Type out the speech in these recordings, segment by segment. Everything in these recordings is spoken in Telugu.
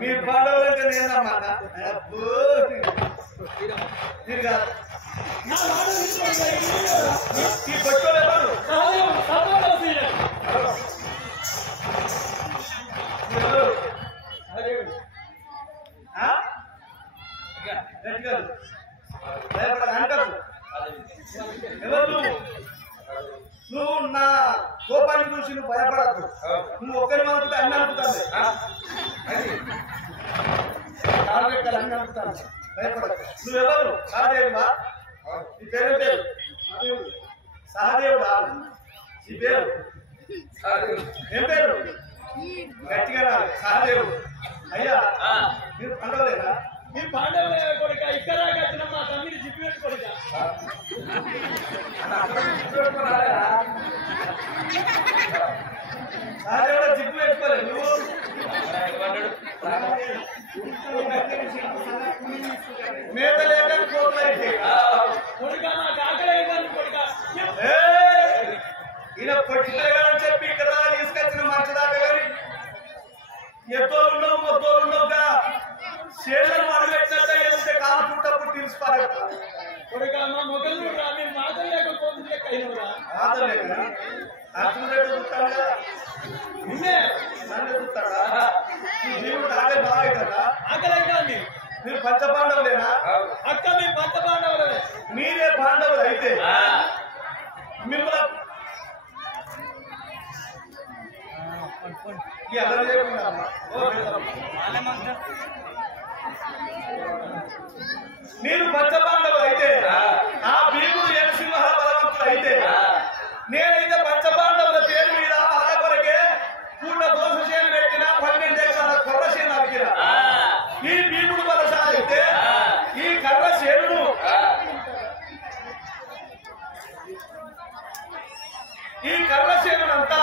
మీ పాండవులంటే నేనమ్మా తిరిగా ఎవరు నువ్వు నా కోపాన్ని చూసి నువ్వు భయపడద్దు నువ్వు ఒక్కరి మనకు అన్ని అనుకుతాను అన్ని అనుకుతాను భయపడద్దు నువ్వెవరు సహదేవుడా నీ పేరు పేరు సహదేవుడా నీ పేరు ఏం పేరు గట్టిగా రాదు సహదేవుడు అయ్యా మీరు పండవలేదా మీ పాండవుల కొడుక ఇక్కడ వచ్చిన మా తమ్మిని జిప్పి పెట్టి కొడుక సహదేవుడు జిప్పు పెట్టుకోలేదు నువ్వు మేత లేక కోట్లయితే కొడుక మా కాకలే కొడుక ఈయన పొట్టిలేదని చెప్పి ఇక్కడ తీసుకొచ్చిన మంచిదాకా కానీ ఎత్తో ఉండవు మొత్తం ఉండవుగా శేషం అడుగెట్టినట్టే వెళ్తే కాలు పుట్టప్పుడు తీసుకోలేదు కొడుక మా మొగలు రా మీరు మాటలు లేకపోతే లెక్క అయినరా మాటలు లేక అతను చూస్తాడా నిన్నే నన్ను చూస్తాడా దేవుడు అదే బాగా కదా ఆకలే కానీ మీరు పంచ పాండవులేనా అక్క మీ పంచ పాండవులే మీరే పాండవులు అయితే మిమ్మల్ని ఎలా లేకుండా మీరు పంచపాండవులు అయితే ఆ భీముడు నరసింహ బలవంతుడు అయితే నేనైతే పంచపాండవుల పేరు మీద వాళ్ళ కొరకే పూట దోష చేను పెట్టిన 12 ఎకరాల కొర్ర చేను అడిగిన ఈ భీముడు వలస అయితే ఈ కర్ర చేనును ఈ కర్ర చేనునంతా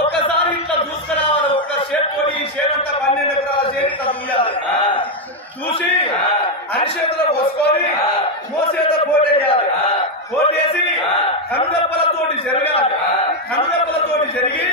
ఒక్కసారి ఇట్లా చూసుకురావాలి ఒక్క చేతితోటి ఈ చేనంతా 12 ఎకరాల చేను ఇట్లా చూయాలి చూసి అరిచేతులు పోసుకొని మోసేత కోటేయాలి కోటేసి కనురెప్పలతోటి జరగాలి కనురెప్పలతోటి జరిగి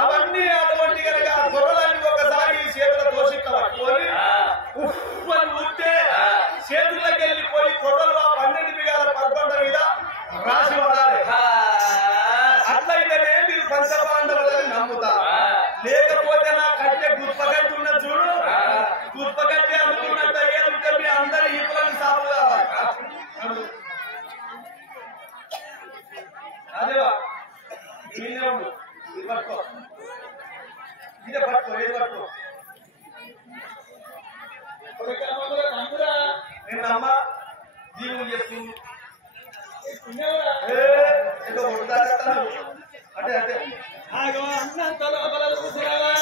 అవన్నీ అటువంటి కనుక గొర్రెలన్నీ ఒకసారి ఈ చేతుల దోషిట్ల పట్టుకొని ఉప్పని ఉంటే చేతుల్లోకి వెళ్ళిపోయి గొర్రెలు ఆ 12 బిగాల పర్బండ మీద రాసి పడాలి అట్లయితేనే మీరు పంచపాండవులని నమ్ముతారు లేకపోతే నా కట్టె గుప్పగట్టి ఉన్న చూడు గుప్పగట్టి అనుకున్నట్టు అయ్యేందుకు మీ అందరి ఈపులను సాగు కావాలి అదేవా ఇదే ఉండు ఇది పట్టుకో ఇదే పట్టుకో ఏది పట్టుకో నేను అమ్మ దీవులు చెప్పు ఏదో ఉంటాను అంటే అంటే అన్నంత లోపల చూసిరావా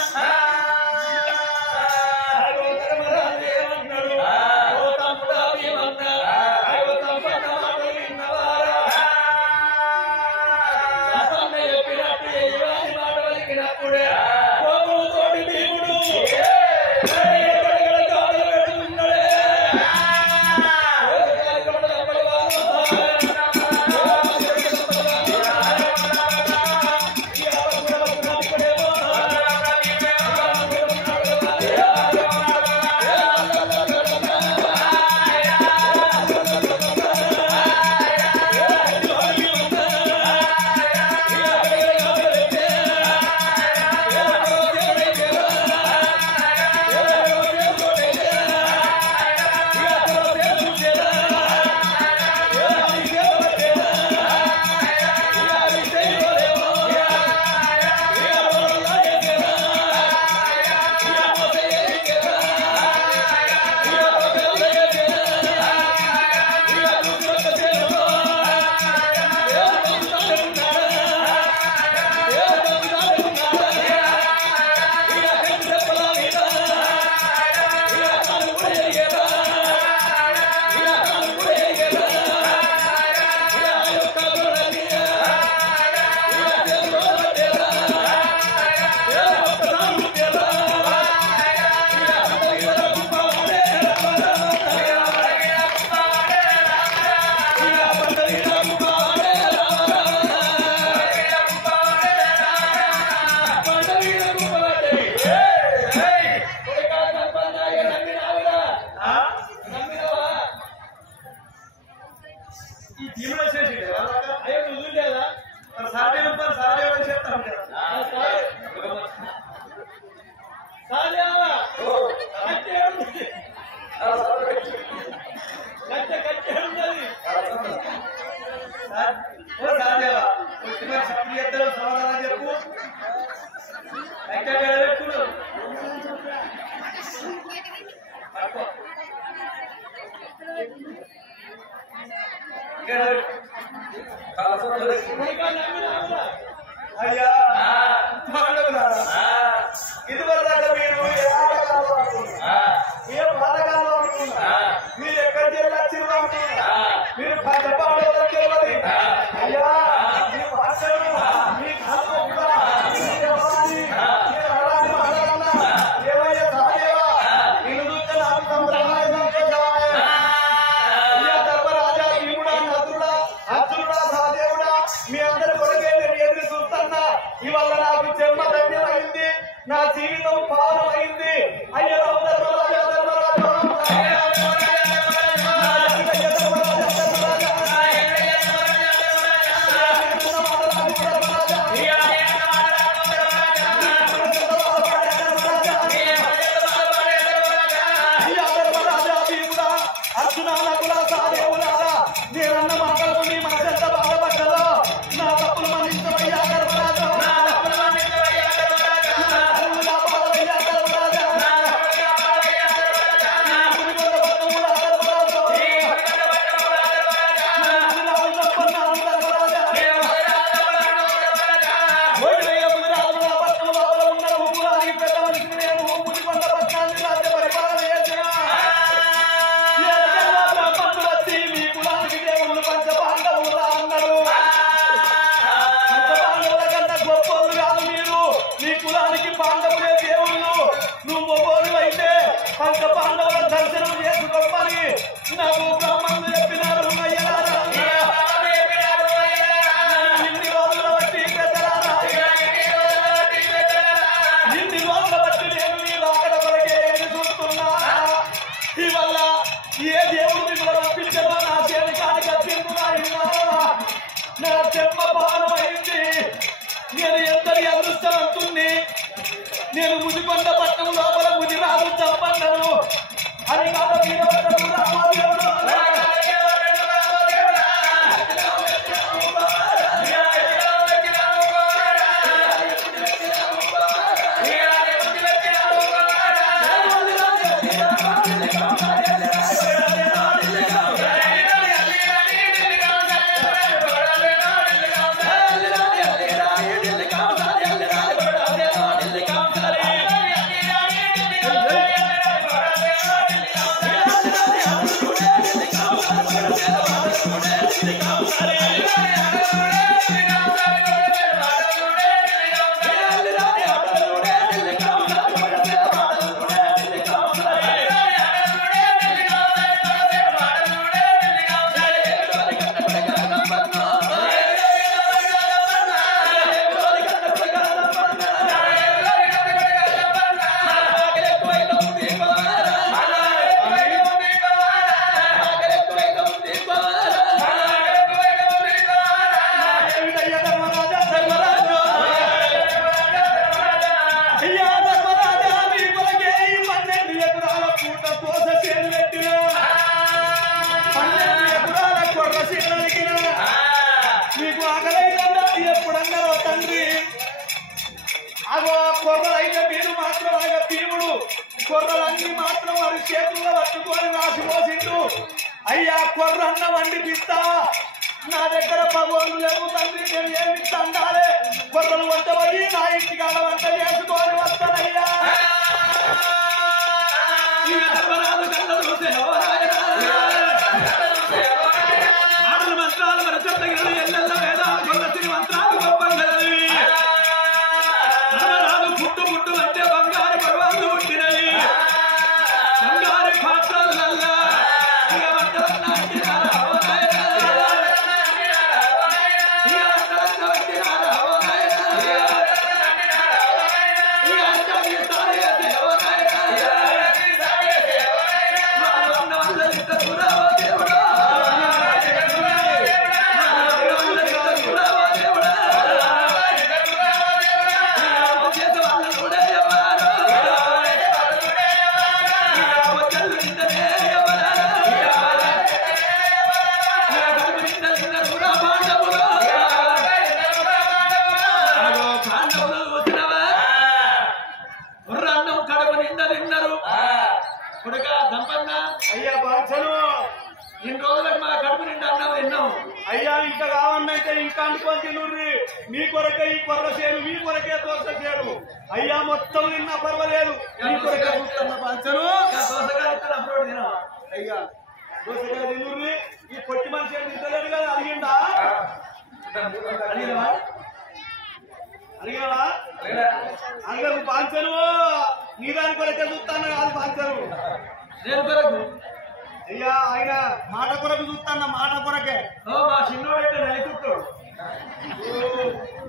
అయ్యా పాండవులారా ఇదివరదాకా మీరు ఏ పాఠకాలు అనుకున్నా మీరు ఎక్కడి జిల్లా వచ్చిందో అనుకున్నా మీరు పంచపాండవులు తెలియదు అయ్యా మీ భాషలు మీ ఏమయ్యా సహదేవా నేను చూస్తే నాకు సంప్రదాయం ధర్మరాజా భీముడా నదుడా అర్జునుడా సహదేవుడా మీ అందరి కొరకే నేను ఎదురు చూస్తున్నా ఇవాళ నాకు జన్మ ధన్యమైంది నా జీవితం పావనమైంది అయ్యో ధర్మరాజా అర్జునా నకులా సహదేవులారా నేనన్న మాటలకు నీ మనసెంత బాధపడ్డదో నా తప్పులు మన్నించవయ్యా ధర్మరాజా పాండవులే దేవుళ్ళు నువ్వు మొగోడు అయితే పంచ పాండవుల దర్శనం చేసుకోమని నాకు బ్రాహ్మణులు చెప్పినారు ఇన్ని రోజుల బట్టి పెద్దలారా ఇన్ని రోజుల బట్టి నేను నీ రాకడ కొరకే ఎదురు చూస్తున్నా ఇవల్ల ఏ దేవుడు మిమ్మల్ని పంపించదో నా చేతికానికి వచ్చిందా నా జన్మ భావనమైంది నేను ఎంతటి అదృష్టవంతుణ్ణి నేను ముదికొండ పట్టణం లోపల ముదిరాజు చంపన్నను అని కాదు మీకు ఆకలైందా ఎప్పుడన్నారో తండ్రి అగో కొర్రలైతే మీరు మాత్రం ఆయన భీముడు కొర్రలన్నీ మాత్రం వారి చేతుల్లో పట్టుకొని రాసి పోసిండు అయ్యా కొర్రన్న వండిపిస్తా నా దగ్గర భగవాన్లు లేవు తండ్రి నేను ఏమి తండాలే కొర్రలు వంట పోయి నా ఇంటికి అలా వంట చేసుకొని వస్తానయ్యా ఆటల మంత్రాలు మన చెట్ల ఎల్లెల్ల వేదాలు కొల్లసిని మంత్రాలు గొప్పంగలవి రాదు పుట్టు పుట్టు అంటే బంగారు పర్వాలు పుట్టినవి బంగారు పాత్రలల్లా అయ్యా బాధ్యను ఇన్ని రోజులకు మా కడుపు నిండా అన్నం తిన్నాము. అయ్యా ఇంకా కావన్నంటే ఇంకా అనుకొని తినుర్రి. మీ కొరకే ఈ కొర్ర చేను, మీ కొరకే దోశ చేను. అయ్యా మొత్తం నిన్న పర్వాలేదు, మీ కొరకే చూస్తున్న పంచను. అప్పుడు తినవా? అయ్యా దోశగా తినుర్రి. ఈ పొట్టి మనిషి ఏం తింటలేడు కదా, అడిగిందా? అడిగినవా? అడిగినవా? అందరు పంచను నీ దాని కొరకే చూస్తాను కాదు పంచను. దేని కొరకు? అయ్యా ఆయన మాట కొరకు చూస్తాన్న, మాట కొరకే. మా చిన్నోడైతే నలికుట్టాడు.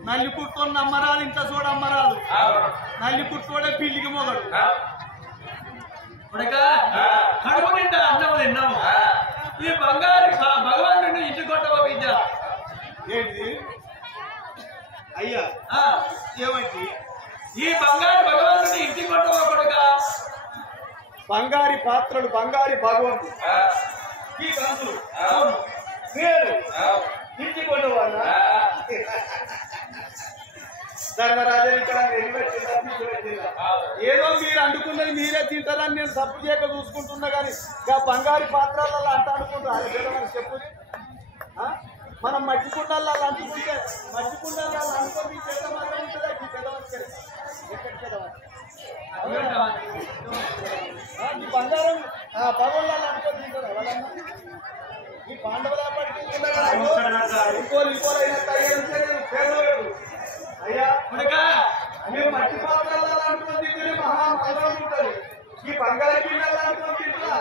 నల్లి కుట్టుని నమ్మరాదు, ఇంత చూడ అమ్మరాదు. నల్లి కుట్టుకోడే పిల్లికి మొగడు. కడుపు నిండా అన్నం తిన్నాము. ఈ బంగారు భగవానుడిని ఇంటి కొట్టవా బిడ్డ? ఏంటి అయ్యా ఏమంటి? ఈ బంగారు భగవానుడిని ఇంటి కొట్టవా కొడుక? బంగారి పాత్రలు, బంగారి భగవంతుడు, ఈ కంతులు మీరు ఇంటి కొట్టవాళ్ళ ధర్మరాజు ఇక్కడ ఏదో మీరు అంటుకున్నది మీరే తింటారని నేను తప్పు చేయక చూసుకుంటున్నా, కానీ ఇంకా బంగారు పాత్రలలో అంట అనుకుంటారు. మనకి చెప్పుది మనం మట్టి కుండల్లో అంటుకుంటే, మట్టి కుండల్లో అనుకోని పెద్ద మాత్రం ఉంటుందా? ఈ పెద్దవాళ్ళు ఎక్కడికి పెద్దవాళ్ళు ఈ బంగారం భగవాన్ అనుకోని తింటారా వాళ్ళన్నా? ఈ పాండవుల అయ్యా మీరు మట్టి పాత్రల్లో అనుకోని తింటే మహామంగళం ఉంటుంది. ఈ బంగారం గిన్నెల్లో అనుకోని తింటారా?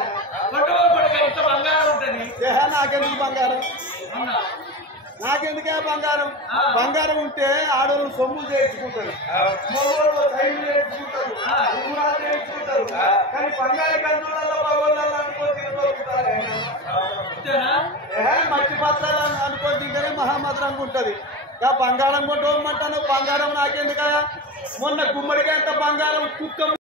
ఇంత బంగారం ఉంటుంది. నాకెందుకు బంగారం? నాకెందుకే బంగారం? బంగారం ఉంటే ఆడవాళ్ళు సొమ్ము చేయించుకుంటారు, మగవాళ్ళు సైన్లు చేయించుకుంటారు, ఉంగరాలు చేయించుకుంటారు. కానీ బంగారు కంచులలో భగవాళ్ళు అనుకోని తినగలుగుతారు. మట్టి పత్రాలు అనుకోని తింటేనే మహామద్రంగా ఉంటది. ఇంకా బంగారం కొంటమంటాను, బంగారం నాకెందుకయా? మొన్న గుమ్మడికాయ బంగారం కుక్క